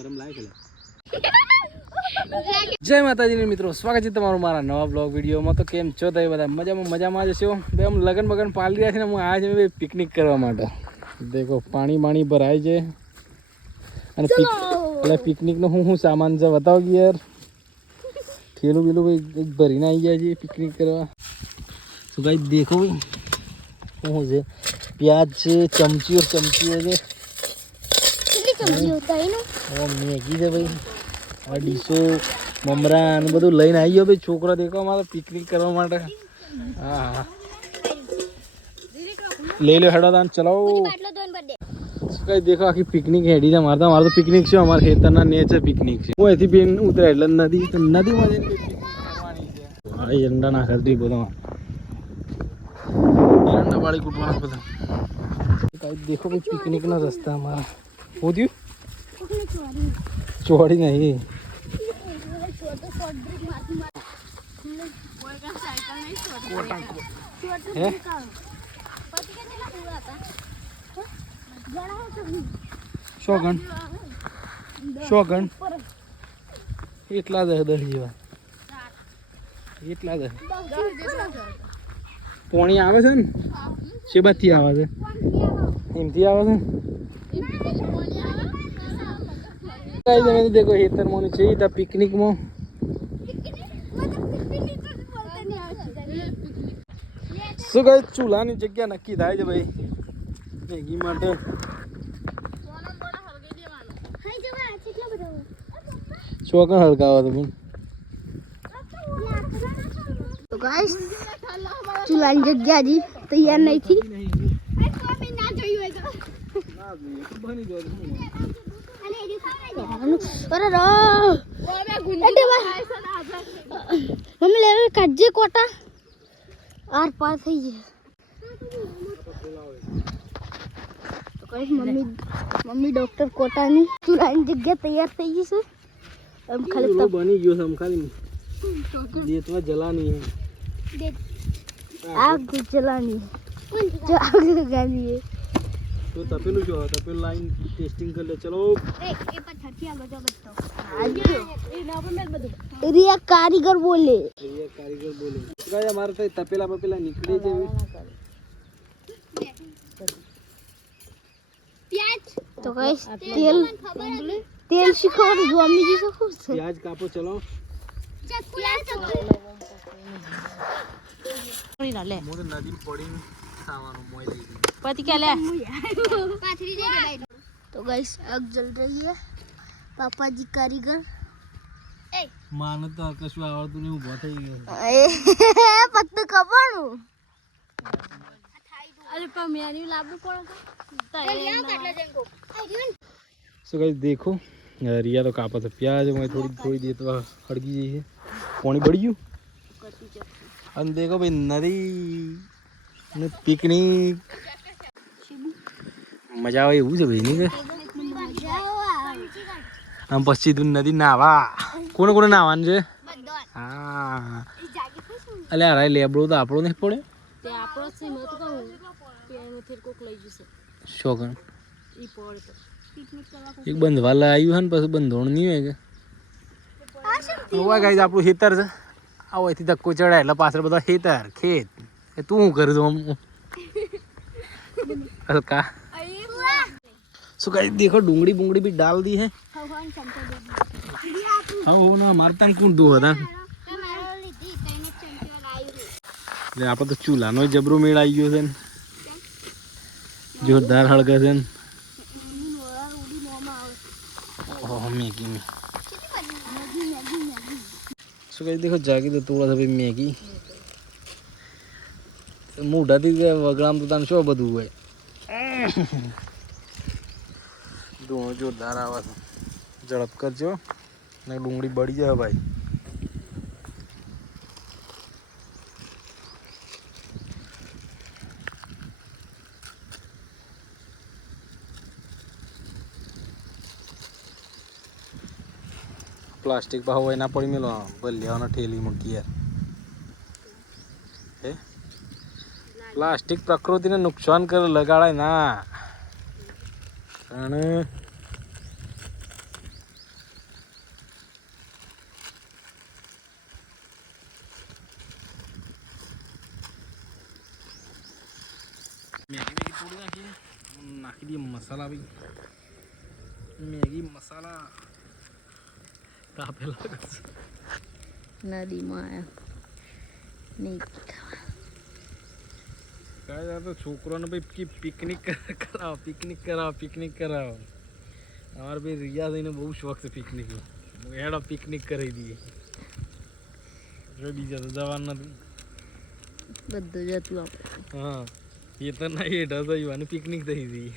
ગરમ લાગે છે. જય માતાજી મિત્રો, સ્વાગત છે તમારું મારા નવા બ્લોગ વિડીયોમાં. તો કેમ છો તમે બધા? મજામાં જ છો? ભાઈ આમ લગન બગન પાડી રહ્યા છે ને, હું આવ્યા છે ભાઈ પિકનિક કરવા માટે. દેખો પાણી ભરાય છે અને એટલે પિકનિકનો હું સામાન છે બતાવો કે યાર. ઠેલું પેલું ભાઈ ભરીને આવી જાય છે પિકનિક કરવા. તો ભાઈ દેખો ભાઈ શું છે, પ્યાજ છે, ચમચીઓ છે, મેગી છે ભાઈ, આ ડીશો મમરા અને બધું લઈને આવી ગયો ભાઈ. છોકરા દેખો અમારે પિકનિક કરવા માટે. હા લઈ લો હેડો તાન ચલાવો. કઈ દેખો આખી પિકનિક હેડી છે મારે તો પિકનિક છે, અમારે ખેતરના નેચર પિકનિક છે. હું અહીંથી બેન ઉતરે એટલે નદીમાં જઈને પિકનિક કરવાની છે. હા એરંડા ના કરતી બધા એરંડા વાળી કૂટવાના બધા. કઈ દેખો ભાઈ પિકનિકના રસ્તા અમારા. શું થયું? ચોરી નહીં. શોગન એટલા દસ જેવા એટલા દસ. પોણી આવે છે ને શેબાથી આવે છે, એમથી આવે છે. કઈ તમે દેખો હેતરમાં છે ત્યાં પિકનિકમાં. શું કહે ચૂલાની જગ્યા નક્કી થાય છે ભાઈ મેગી માટે. શોકન હલકાવા તમે તો ગાઈસ ચૂલાની જગ્યા હજી તૈયાર નહીં થી. મમ્મી લેવે કાજે કોટા આર પાર થઈ જાય. તો ગાઈસ મમ્મી ડોક્ટર કોટાની ચૂલાની જગ્યા તૈયાર થઈ ગઈ છે. हम खाली तब बनी गयो हम खाली देतवा जलानी है, आग जलानी जो आग लगानी है. तो तपेलू जो तपेल लाइन टेस्टिंग कर ले चलो. ए पर छठिया बजा बजतो आज ए ना पर मत बदो रिया कारीगर बोले गाय हमारे तो तपेला निकले जे प्याज. तो गाइस तेल शिखर जो अम्मी जी से खुश है. प्याज कापो चलो. पड़ी ना ले मोरे नदी पड़ी सामानो मोय दे पति क्या ले पाथरी दे भाई. तो गाइस आग जल रही है. पापा जी कारीगर ए माने तो कશું આવડતું નહીં, ઊભો થઈ ગયો. પત્તું કપાણું અરે પણ મેની લાવવું પડે તો લે કેટલા જેંકો આઈન. सो गाइस देखो रिया तो कापा था प्याज में थोड़ी देर तो हड़की गई है. पानी बढ़ गયું અને देखो भाई नदी ने पिकनिक मजा આવે એવું છે ભાઈ નહીં કે આમ પછી તું નદી નાવા કોને કોને નાવાનું છે? હા અલે અરે લેબડો તો આપણો નહીં પડે તે આપણો છે ન તો કહું પેનો થેર કોક લઈ જશે શોગન ઈ પડે એક બંધવા લાવ્યું હે ને પછી બંધોણ નહીં હોય કે હોય ગાઈસ આપણું ખેતર છે. આવો અહીંથી ધક્કો ચડાય એટલે પાછળ બધા ખેતર ખેત. એ તું શું કરું છું આમ હલકા? શું ગાઈસ देखो डूंगड़ी बुंगड़ी भी डाल दी है. हाँ वो ना मारता कौन दो था ले आप तो चूल्हा नो जबरो मेड़ आई गयो છે जोरदार हड़का છે. मैगी में सो गाइस देखो जागी तो थोड़ा सा भाई मैगी मोढ़ाથી વગડામ તો તાન શું બધું હોય. ડુંગળી જોરદાર આવે છે, ઝડપ કરજો ને ડુંગળી બળી જાય ભાઈ. प्लास्टिक भाव ना पड़ी मिलो बलिया ठेली मूकी यार. प्लास्टिक प्रकृति ने नुकसान कर लगाड़ा ना મેગી થોડી નાખીએ, નાખી દઈએ મસાલા બી. મેગી મસાલા તાપેલા નદીમાં આવ્યા નહીં કાંઈ તો છોકરોને ભાઈ પિકનિક કરાવો. અમારે ભાઈ રિયા થઈને બહુ શોખ છે પિકનિકનો. હેડો પિકનિક કરાવી દઈએ. બીજા તો જવાનું નથી. બધું જતું આપણે. હા એ તો ના હેઠા થયું અને પિકનિક થઈ હતી.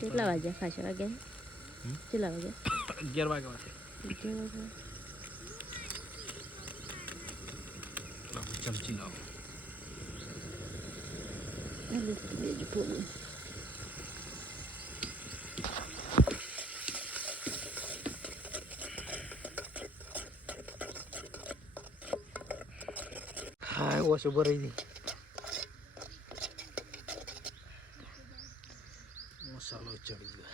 કેટલા વાગ્યા ખાસા વાગ્યા? કેટલા વાગ્યા? 11 વાગ્યા ચમચી લાવો. હા ઓછું ભરાઈ ગઈ. મસાલો ચડી ગયો.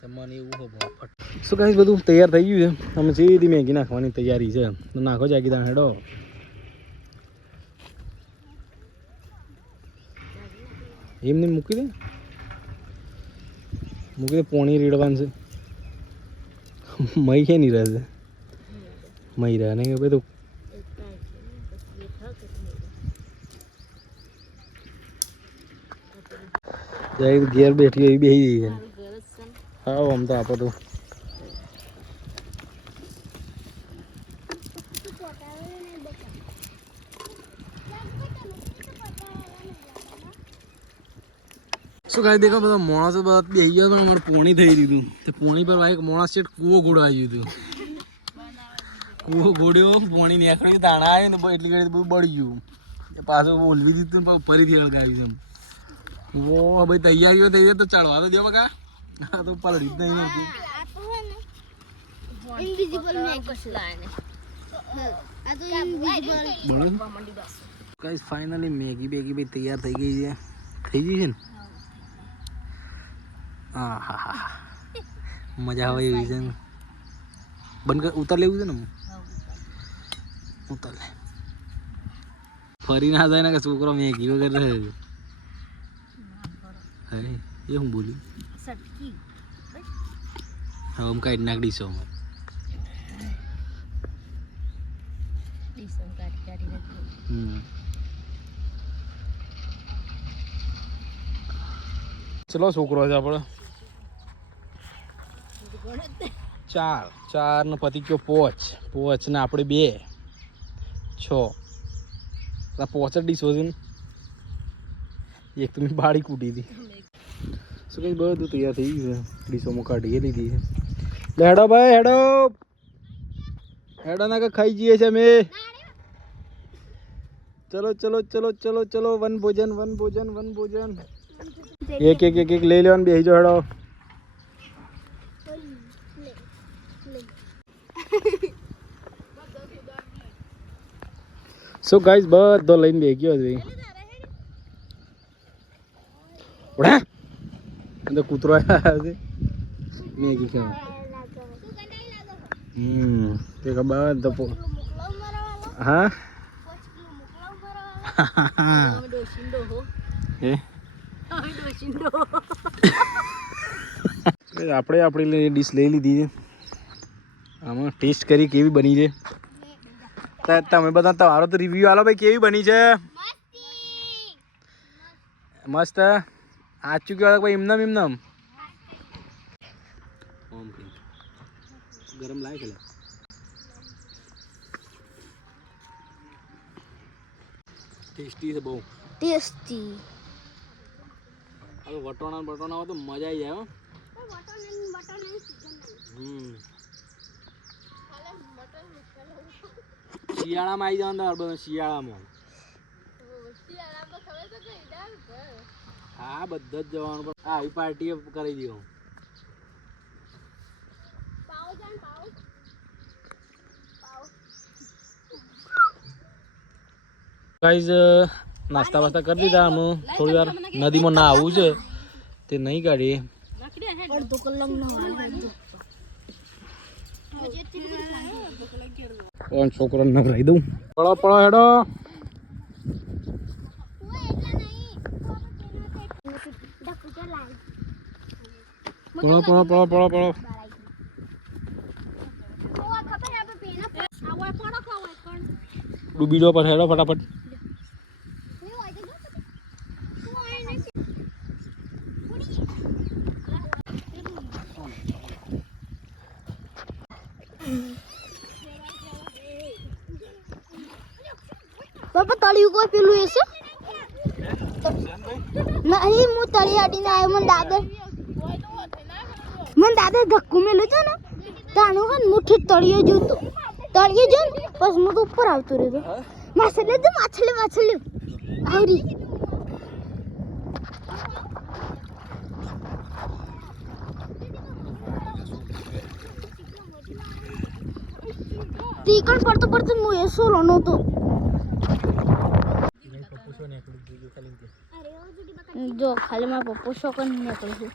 તમને એવું હો ફટ. શું કાંઈ બધું તૈયાર થઈ ગયું છે. અમે સીધી મેગી નાખવાની તૈયારી છે. તો નાખો જાગી દાણ હેડો. એમને મૂકી દે પોણી રેડવાનું છે. મઈ કે નહીં રહે મઈ રહે ને બધું. ઘેર બેઠી એવી બેસી ગઈ છે. હા આમ તો આપો તો શું કાંઈ દેખો બધા માણસો બધા બેસી ગયો પણ અમારે પોણી થઈ દીધું. તે પોણી પર એક માણસ છે કૂવો ગોળવાઈ ગયું હતું. કૂવો ગોળ્યો પોણી નીકળ્યું દાણા આવ્યું ને એટલી ઘડી બધું બળી ગયું. પાછું ઓલવી દીધું ને ફરીથી હળગાવ્યું છે. કૂવો ભાઈ તૈયારીઓ થઈ જાય તો ચાલવા તો દે બકા. આ તો પલળી જ નહીં. ગાઈસ ફાઇનલી મેગી બેગી ભાઈ તૈયાર થઈ ગઈ છે. થઈ ગઈ છે ને. હા હા હા મજા આવે એવી છે ને. બંધ કર ઉતાર લેવું છે ને. ઉતાર લે ફરી ના જાય ને કે છોકરો મેગી વગર રહે. હે એ હું બોલી હવે આમ કાઢી નાખ ડીશો. ચલો છોકરો છે આપણે 4 ને પતિ કયો 5 ને આપણે 2 6 5 ડીશો છે ને. એક તો મેં બાળી કૂટી હતી. શું કઈ બધું તૈયાર થઈ ગયું છે. ડીશોમાં કાઢી લીધી છે. લે હેડો ભાઈ હેડો ના કે ખાઈ જઈએ છે અમે. ચલો વન ભોજન એક લઈ લેવાનું બેસી જાઓ હેડો. સો ગાઈસ બધો લઈને બેસી ગયો છે. ઓડા અંદર કૂતરો આવ્યો છે મેગી ખાવા. તે બધો હા આપણે આપણી ડીશ લઈ લીધી છે. આમાં ટેસ્ટ કરી કેવી બની છે. તમે બધા તમારો તો રિવ્યુ આલો ભાઈ કેવી બની છે. મસ્ત સાચું કહેવાય ભાઈ. એમનામ ગરમ લાગે છે. ટેસ્ટી છે બહુ ટેસ્ટી. હવે વટોણા હોય તો મજા આવી જાય. શિયાળામાં આવી જવાનું બધા શિયાળામાં. હા બધા જ જવાનું પણ આવી પાર્ટી કરી દો. ગાઈઝ નાસ્તા વાસ્તા કરી દીધા. અમે થોડી વાર નદીમાં ના આવવું છે તે નહીં કાઢીએ. છોકરો નવરાઈ દઉં. પળો પળો હેડો. પળો પળો પળો પળો પળો. ડૂબી દો પર હેડો ફટાફટ. બાપા તળિયું કોઈ પેલું એ છે નહીં. હું તળી અડીને આવ્યો. મને દાદા ધક્કું મેલું છે ને તાણું કે મુઠ્ઠી તળિયો જોતો. તળિયો જો ને પછી હું તો ઉપર આવતો રહ્યો. માછલી તો માછલી આવરી. તીકણ પડતો હું એ સોલો નહોતો. જો ખાલી મારા પપ્પુ શોકન નીકળું છું.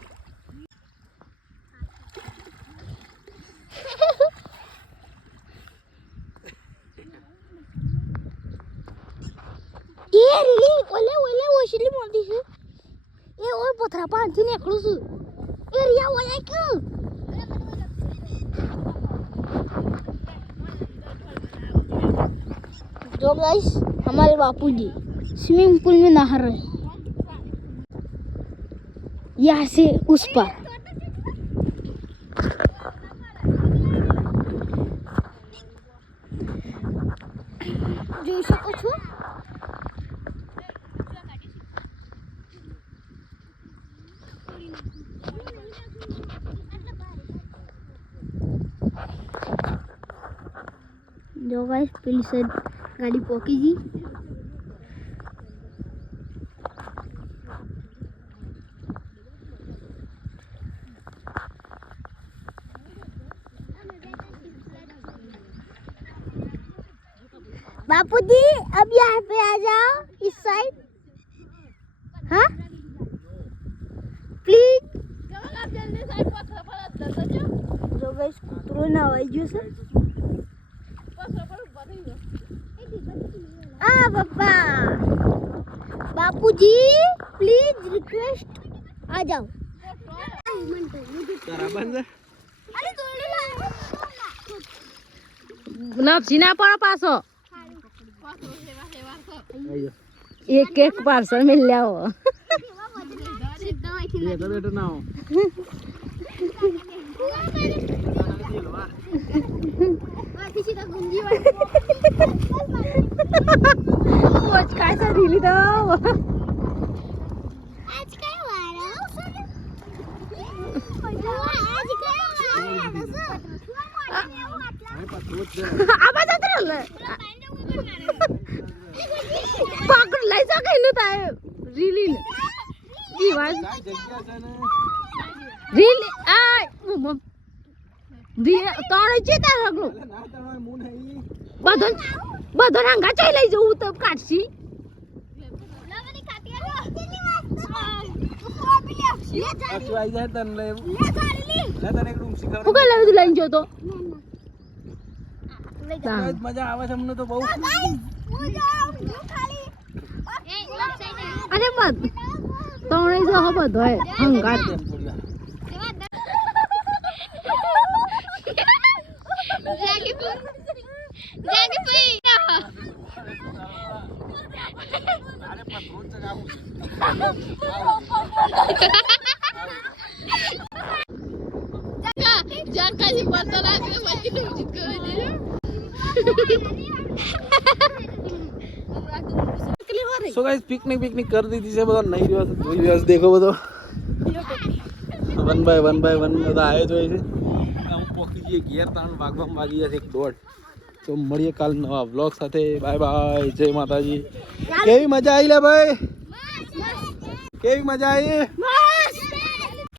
એ રીલી ઓલે ઓશલી મોટી છે એ ઓય પથરા પાડથી નીકળું છું. એ રિયા ઓય ક્યું जो गाइस हमारे बापूजी स्विमिंग पूल में नहा रहे हैं यहाँ से उस पर. જોઈ શકો છો जो गाइस પેલી સાઈડ ગાડી પોકી ગઈ. बापूजी अब यहाँ पे आ जाओ इस साइड. हाँ प्लीज. जो गाइस कुतरो ना आई जो सर. हाँ पापा. बापूजी प्लीज रिक्वेस्ट आ जाओ. નપસી પણ પાછો એક પાર્સલ મિલ લાવો. काय दिली तो पकड़ लई सके न ताय रीली दीवाज रीली आ दी तोड़े છે તા હગલો બધો રંગા ચાઈ લઈ જવું તો કાઢસી અચવાઈ જાય તને લે તને એક રૂમ શીખવ. હું કઈ લાવી લઈને જો તો મજા આવે છે અમને તો બહુ. અરે મત તોણે જો હ બધો હંગાત So guys पिकनिक कर दी थी से बता नहीं रहा तो ही व्यास देखो बता 1 by 1 बता आए तो ऐसे हम पोकी जी गियर तान वागवा मागी जैसे एक दौड़ तो મળીએ કાલ નવા વ્લોગ સાથે. Bye bye. જય માતાજી. કેવી મજા આવી લે ભાઈ? કેવી મજા આવી?